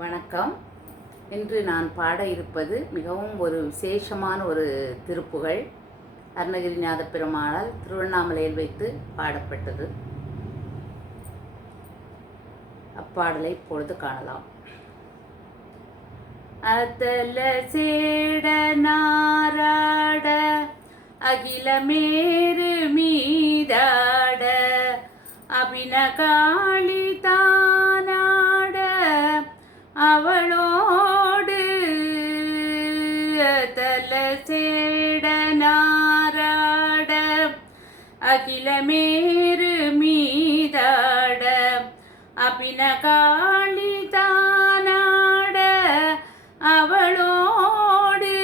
வணக்கம். இன்று நான் பாட இருப்பது மிகவும் ஒரு விசேஷமான ஒரு திருப்புகழ். அருணகிரிநாத பெருமாளால் திருவண்ணாமலையில் வைத்து பாடப்பட்டது. அப்பாடலை இப்பொழுது காணலாம். அதல சேட நாராட அகிலமேரு மீதாட அபினகாளி தானாட அவளோடு தல சேட நாராட அகிலமேரு மீதாட அபினகாளி தானாட அவளோடு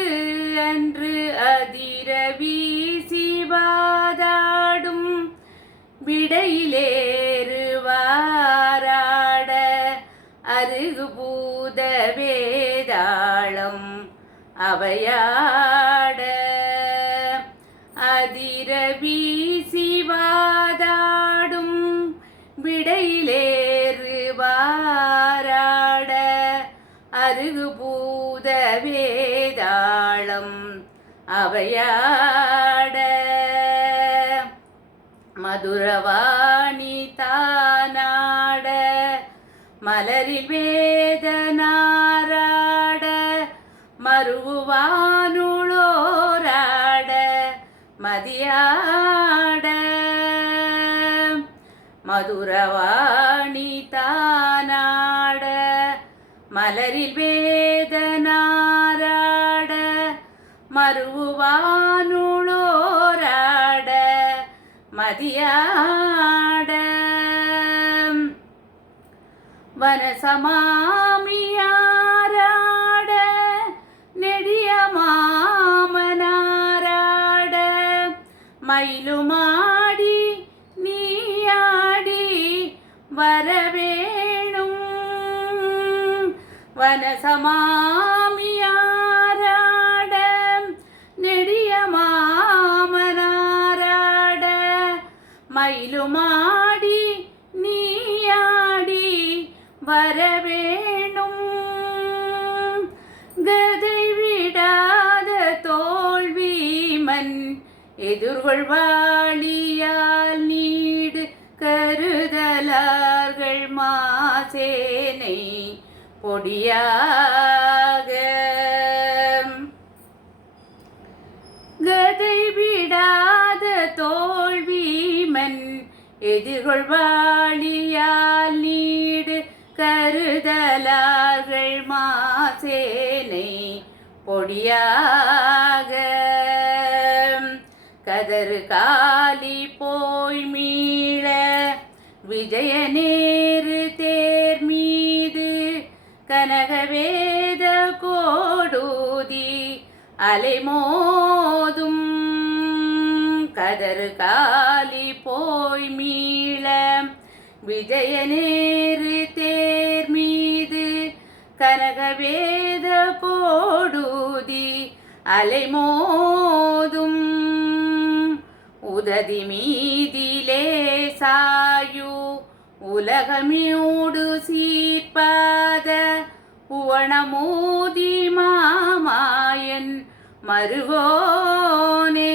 அன்று அதிர வீசி வாதாடும் விடையிலேறுவாராட அருகுபூத வேதாளம் அவையாட அதிர வீசி வாதாடும் விடையிலேறுவாராட அருகுபூத வேதாளம் அவையாட மதுரவாணி தானாட மலரில் வேதனாராட மருவானுளோராட மதியாட மதுரவாணி தானாட மலரில் வேதனாராட மருவானுளோராட மதியாட வனசமாமியாராட நெடிய மாமனாராட மயிலுமாடி நீயாடி வரவேணும் வனசமாமியாராட நெடிய மாமனாராட மயிலுமாடி நீயாடி வரவேணும் கதை விடாத தோல்விமன் எதிர்கொள்வாளியால் நீடு கருதலார்கள் மாசேனை பொடியாக கதை விடாத தோல்விமன் எதிர்கொள்வாளியால் நீடு கருதலார்கள் மாசேனை பொடியாக கதறு காலி போய் மீள விஜயநேரு தேர் மீது கனகவேத கோடூதி அலைமோதும் கதறு காலி போய் மீள விஜயநேரு தேர் மீது கனகவேத கோடூதி அலைமோதும் உததி மீதிலே சாயு உலகமியூடு சீர்பாத உவணமூதி மாமாயன் மருகோனே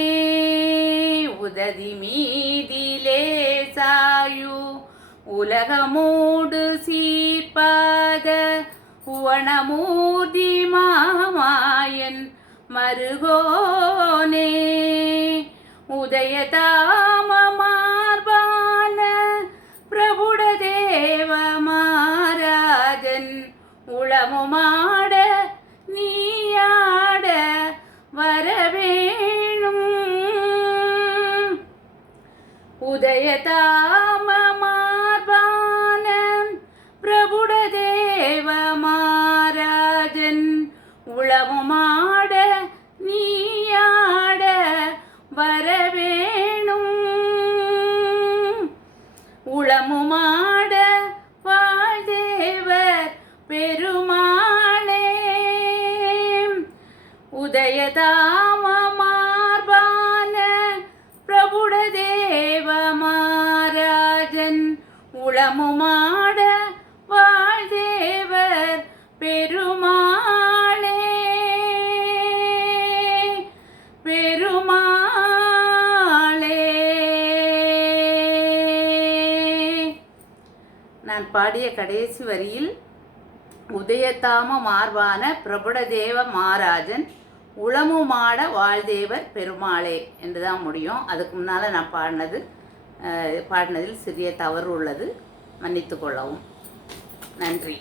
உததி மீதிலே சாயு உலகமூடு சீர்பாத உவணமூதி மாமாயன் மருகோனே உதயதாம மார்பான பிரபுட தேவ மாராஜன் உளமுமாட நீயாட வரவேணும் உதயதாம மார்பான பிரபுட தேவ மாராஜன் உளமுமாட நீயாட வரவேணும் உளமுமாட வாழ்தேவர் பெருமாளே உதயதாம மார்பான பிரபுட தேவ மாராஜன் உளமுமாட வாழ்தேவர் நான் பாடிய கடைசி வரியில் உதயதாம மார்பான பிரபுடதேவ மாராஜன் உளமுமாட வாழ்தேவர் பெருமாளே என்று தான் முடியும். அதுக்கு முன்னால் நான் பாடினதில் சிறிய தவறு உள்ளது, மன்னித்து கொள்ளவும். நன்றி.